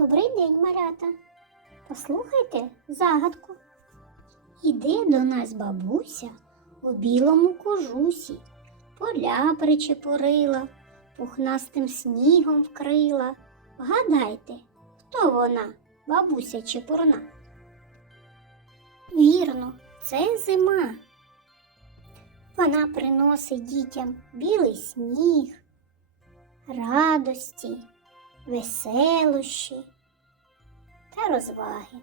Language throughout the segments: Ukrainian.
Добрий день, малята. Послухайте загадку. Іде до нас бабуся у білому кожусі, поля причепурила, пухнастим снігом вкрила. Вгадайте, хто вона, бабуся чепурна? Вірно, це зима. Вона приносить дітям білий сніг, радості, веселощі та розваги.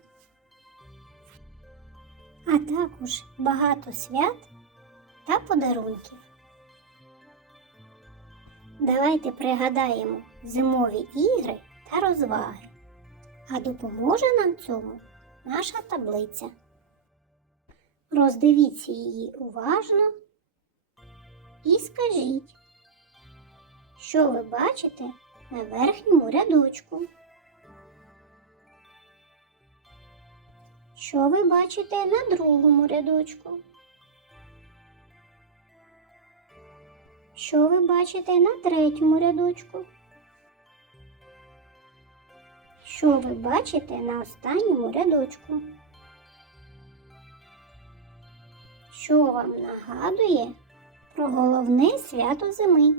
А також багато свят та подарунків. Давайте пригадаємо зимові ігри та розваги. А допоможе нам цьому наша таблиця. Роздивіться її уважно і скажіть, що ви бачите на верхньому рядочку. Що ви бачите на другому рядочку? Що ви бачите на третьому рядочку? Що ви бачите на останньому рядочку? Що вам нагадує про головне свято зими?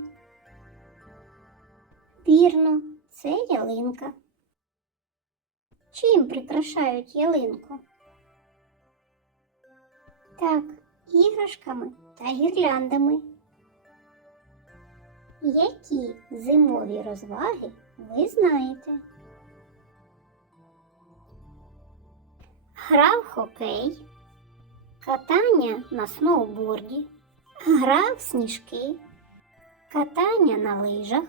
Вірно, це ялинка. Чим прикрашають ялинку? Так, іграшками та гірляндами. Які зимові розваги ви знаєте? Гра в хокей, катання на сноуборді, гра в сніжки, катання на лижах,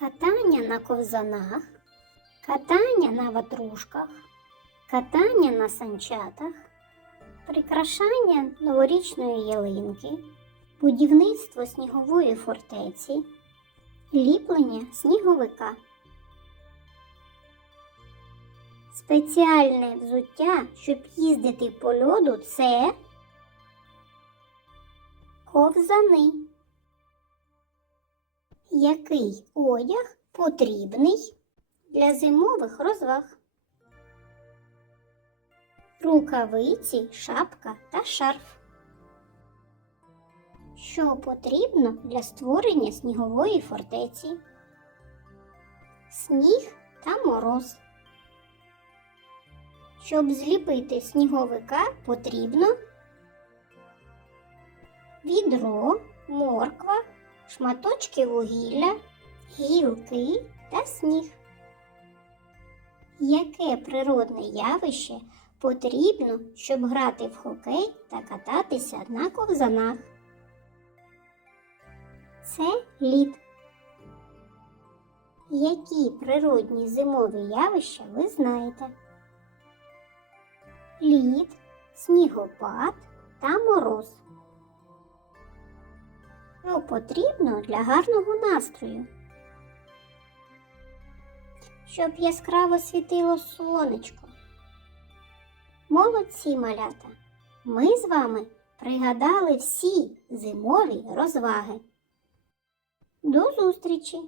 катання на ковзанах, катання на ватрушках, катання на санчатах, прикрашання новорічної ялинки, будівництво снігової фортеці, ліплення сніговика. Спеціальне взуття, щоб їздити по льоду, це ковзани. Який одяг потрібний для зимових розваг? Рукавиці, шапка та шарф. Що потрібно для створення снігової фортеці? Сніг та мороз. Щоб зліпити сніговика, потрібно відро, морква, шматочки вугілля, гілки та сніг. Яке природне явище потрібно, щоб грати в хокей та кататися на ковзанах? Це лід. Які природні зимові явища ви знаєте? Лід, снігопад та мороз. Що потрібно для гарного настрою? Щоб яскраво світило сонечко. Молодці малята! Ми з вами пригадали всі зимові розваги. До зустрічі!